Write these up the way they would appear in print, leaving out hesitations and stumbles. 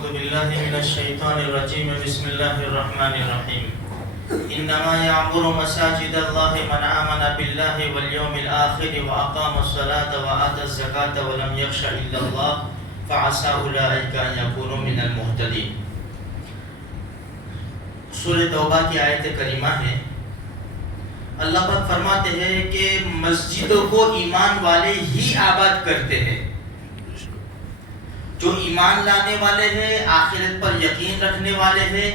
أعوذ بالله من الشيطان الرجيم بسم الله الرحمن الرحيم إنما يعمر مساجد الله من آمن بالله واليوم الآخر وأقام الصلاة وآتى الزكاة ولم يخش إلا الله فعسى أولئك أن يكونوا من المهتدين. سورہ توبہ کی آیت کریمہ ہے. اللہ پاک فرماتے ہیں کہ مسجدوں کو ایمان والے ہی آباد کرتے ہیں. جو ایمان لانے والے ہیں، آخرت پر یقین رکھنے والے ہیں،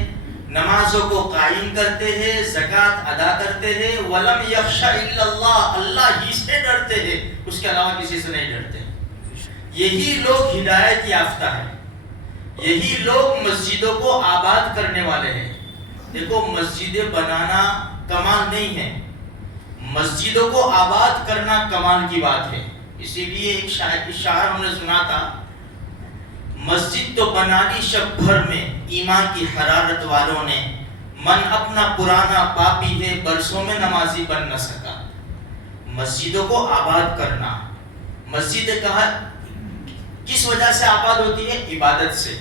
نمازوں کو قائم کرتے ہیں، زکوٰۃ ادا کرتے ہیں، وَلَمْ يَخْشَ إِلَّا اللَّهِ، اللہ ہی سے ڈرتے ہیں، اس کے علاوہ کسی سے نہیں ڈرتے. یہی لوگ ہدایت یافتہ ہیں، یہی لوگ مسجدوں کو آباد کرنے والے ہیں. دیکھو، مسجدیں بنانا کمال نہیں ہے، مسجدوں کو آباد کرنا کمال کی بات ہے. اسی لیے ایک شاعر ہم نے سنا تھا، مسجد تو بنا لی شب بھر میں ایمان کی حرارت والوں نے، من اپنا پرانا پاپی ہے برسوں میں نمازی بن نہ سکا. مسجدوں کو آباد کرنا، مسجد کہا کس وجہ سے آباد ہوتی ہے؟ عبادت سے.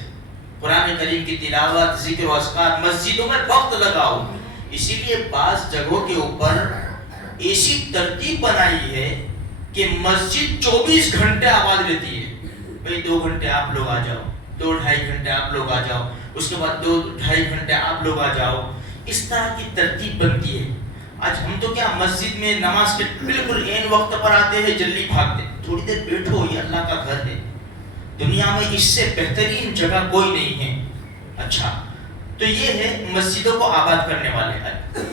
قرآن کریم کی تلاوت، ذکر و اذکار، مسجدوں میں وقت لگاؤ. اسی لیے بعض جگہوں کے اوپر ایسی ترتیب بنائی ہے کہ مسجد 24 گھنٹے آباد رہتی ہے. بھئی 2 گھنٹے آپ لوگ آ جاؤ، 2-2.5 گھنٹے آپ لوگ آ جاؤ، اس کے بعد 2-2.5 گھنٹے آپ لوگ آ جاؤ. اس طرح کی ترتیب بنتی ہے. آج ہم تو کیا مسجد میں نماز کے بالکل عین وقت پر آتے ہیں، جلدی بھاگتے. تھوڑی دیر بیٹھو، یہ اللہ کا گھر ہے، دنیا میں اس سے بہترین جگہ کوئی نہیں ہے. اچھا، تو یہ ہے مسجدوں کو آباد کرنے والے.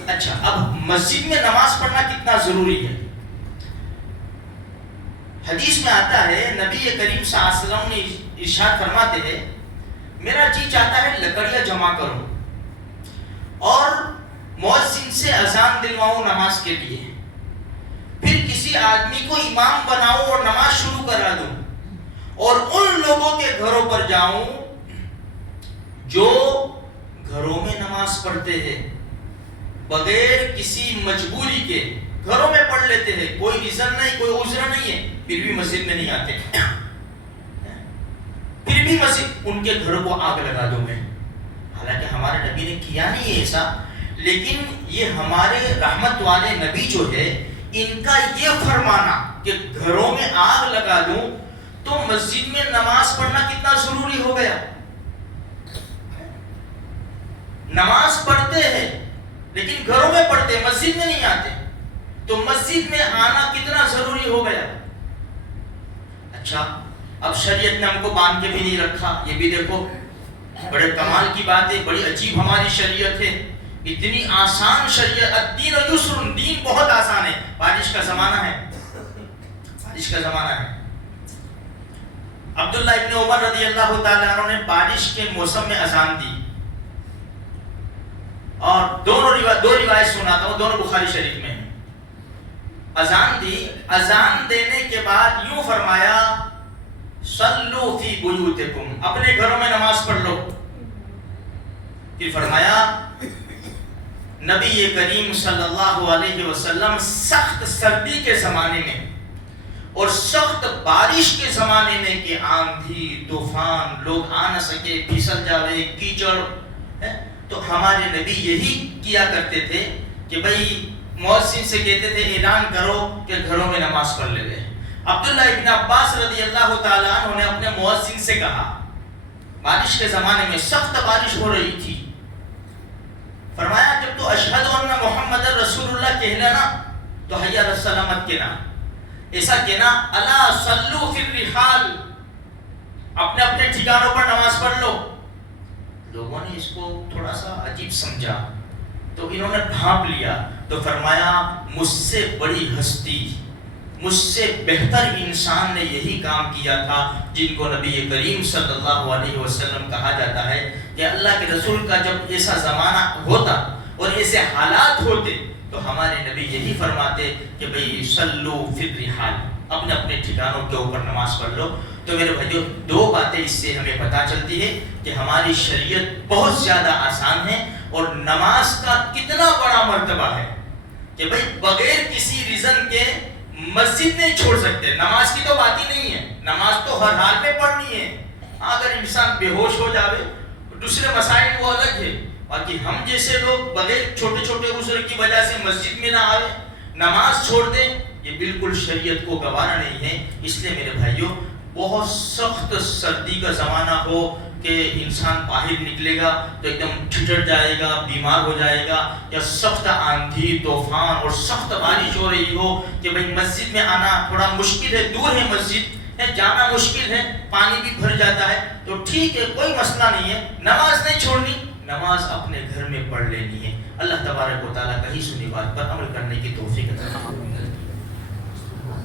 اچھا، اب مسجد میں نماز پڑھنا کتنا ضروری ہے؟ حدیث میں آتا ہے، نبی کریم صلی اللہ علیہ وسلم نے ارشاد فرماتے ہیں، میرا جی چاہتا ہے لکڑیاں جمع کروں اور مؤذن سے اذان دلواؤں نماز کے لیے، پھر کسی آدمی کو امام بناؤں اور نماز شروع کرا دوں، اور ان لوگوں کے گھروں پر جاؤں جو گھروں میں نماز پڑھتے ہیں، بغیر کسی مجبوری کے گھروں میں پڑھ لیتے ہیں، کوئی ریزن نہیں، کوئی عذر نہیں ہے، پھر بھی مسجد میں نہیں آتے، پھر بھی مسجد، ان کے گھروں کو آگ لگا دوں میں. حالانکہ ہمارے نبی نے کیا نہیں ہے ایسا، لیکن یہ ہمارے رحمت والے نبی جو ہے، ان کا یہ فرمانا کہ گھروں میں آگ لگا دوں، تو مسجد میں نماز پڑھنا کتنا ضروری ہو گیا. نماز پڑھتے ہیں لیکن گھروں میں پڑھتے ہیں، مسجد میں نہیں آتے، تو مسجد میں آنا کتنا ضروری ہو گیا. اچھا، اب شریعت نے ہم کو باندھ کے بھی نہیں رکھا. یہ بھی دیکھو، بڑے کمال کی بات ہے، بڑی عجیب ہماری شریعت ہے، اتنی آسان شریعت. الدین یسر، دین بہت آسان ہے. بارش کا زمانہ ہے، بارش کا زمانہ ہے. عبداللہ ابن عمر رضی اللہ تعالیٰ عنہ نے بارش کے موسم میں اذان دی، اور دو روایت سناتا ہوں، دونوں بخاری شریف میں. اذان دی، اذان دینے کے بعد یوں فرمایا، صلو فی بیوتکم، اپنے گھروں میں نماز پڑھ لو. پھر فرمایا، نبی کریم صلی اللہ علیہ وسلم سخت سردی کے زمانے میں اور سخت بارش کے زمانے میں کہ آندھی طوفان، لوگ آ نہ سکے، پھسل جاوے، کیچڑ، تو ہمارے نبی یہی کیا کرتے تھے کہ بھئی مؤذن سے کہتے تھے اعلان کرو کہ گھروں میں نماز پڑھ لے. عبداللہ ابن عباس رضی اللہ تعالیٰ عنہ نے اپنے مؤذن سے کہا، بارش کے زمانے میں سخت بارش ہو رہی تھی، فرمایا جب تو اشہد ان محمد رسول اللہ کہنا نا تو حی علی الصلاۃ مت کہنا، ایسا کہنا الا صلو فی الرحال، اپنے اپنے ٹھکانوں پر نماز پڑھ لو. لوگوں نے اس کو تھوڑا سا عجیب سمجھا تو انہوں نے بھانپ لیا، تو فرمایا مجھ سے بڑی ہستی، مجھ سے بہتر انسان نے یہی کام کیا تھا جن کو نبی کریم صلی اللہ علیہ وسلم کہا جاتا ہے کہ اللہ کے رسول کا جب ایسا زمانہ ہوتا اور ایسے حالات ہوتے تو ہمارے نبی یہی فرماتے کہ بھئی صلو فی الرحال، اپنے اپنے ٹھکانوں کے اوپر نماز پڑھ لو. تو میرے بھائیو، 2 باتیں اس سے ہمیں پتہ چلتی ہے کہ ہماری شریعت بہت زیادہ آسان ہے، اور نماز کا کتنا بڑا مرتبہ ہے کہ بھئی بغیر کسی ریزن کے مسجد نہیں چھوڑ سکتے. نماز کی تو بات ہی نہیں ہے، نماز تو ہر حال میں پڑھنی ہے. اگر انسان بے ہوش ہو جاوے دوسرے مسائل وہ الگ ہے، باقی ہم جیسے لوگ بغیر چھوٹے چھوٹے عذر کی وجہ سے مسجد میں نہ آوے، نماز چھوڑ دیں، یہ بالکل شریعت کو گوارا نہیں ہے۔ اس لیے میرے بھائیوں بہت سخت سردی کا زمانہ ہو کہ انسان باہر نکلے گا تو ایک دم ٹھٹر جائے گا، بیمار ہو جائے گا، یا سخت آندھی طوفان اور سخت بارش ہو رہی ہو کہ بھئی مسجد میں آنا تھوڑا مشکل ہے، دور ہے مسجد ہے، جانا مشکل ہے، پانی بھی بھر جاتا ہے، تو ٹھیک ہے، کوئی مسئلہ نہیں ہے، نماز نہیں چھوڑنی، نماز اپنے گھر میں پڑھ لینی ہے۔ اللہ تبارک و تعالیٰ کہیں سنی بات پر عمل کرنے کی توفیق عطا فرمائے۔